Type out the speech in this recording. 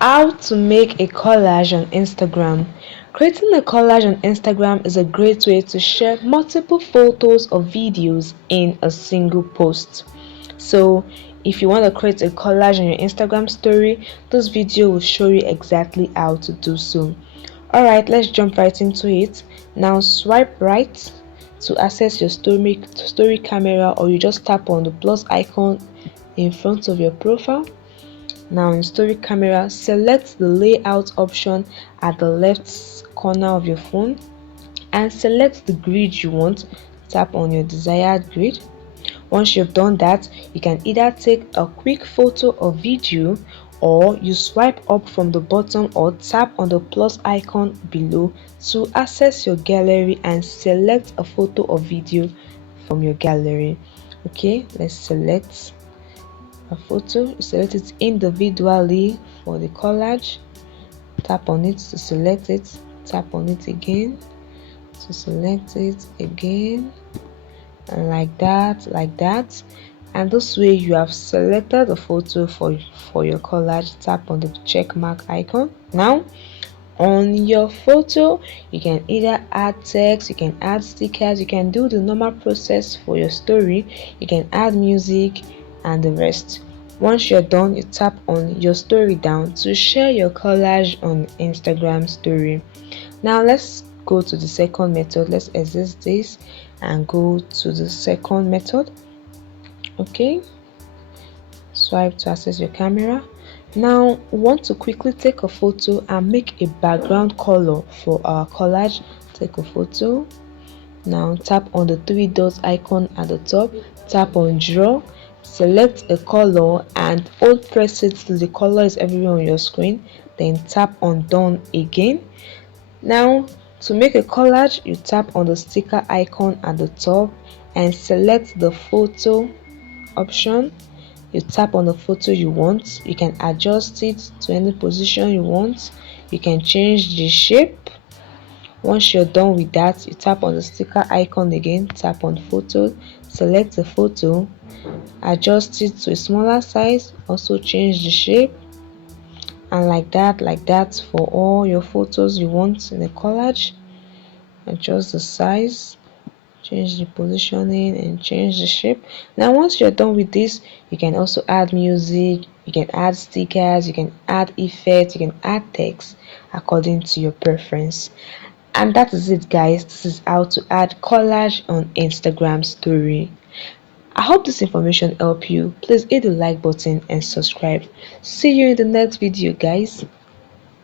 How to make a collage on Instagram. Creating a collage on Instagram is a great way to share multiple photos or videos in a single post. So if you want to create a collage on your Instagram story, this video will show you exactly how to do so. Alright, let's jump right into it. Now swipe right to access your story camera, or you just tap on the plus icon in front of your profile. Now in story camera, select the layout option at the left corner of your phone and select the grid you want. Tap on your desired grid. Once you've done that, you can either take a quick photo or video, or you swipe up from the bottom or tap on the plus icon below to access your gallery and select a photo or video from your gallery. Okay, let's select a photo. You select it individually for the collage. Tap on it to select it. Tap on it again to select it again, and like that. And this way you have selected a photo for your collage. Tap on the check mark icon. Now on your photo, you can either add text, you can add stickers, you can do the normal process for your story, you can add music and the rest. Once you're done, you tap on your story down to share your collage on Instagram story. Now let's go to the second method. Let's exit this and go to the second method. Okay, swipe to access your camera. Now we want to quickly take a photo and make a background color for our collage. Take a photo. Now tap on the three dots icon at the top, tap on draw, select a color and hold press it till the color is everywhere on your screen, then tap on done again. Now to make a collage, you tap on the sticker icon at the top and select the photo option. You tap on the photo you want. You can adjust it to any position you want. You can change the shape. Once you're done with that, you tap on the sticker icon again, tap on photo, select the photo, adjust it to a smaller size, also change the shape, and like that for all your photos you want in the collage. Adjust the size, change the positioning and change the shape. Now once you're done with this, you can also add music, you can add stickers, you can add effects, you can add text according to your preference. And that is it, guys. This is how to add collage on Instagram story. I hope this information helped you. Please hit the like button and subscribe. See you in the next video, guys.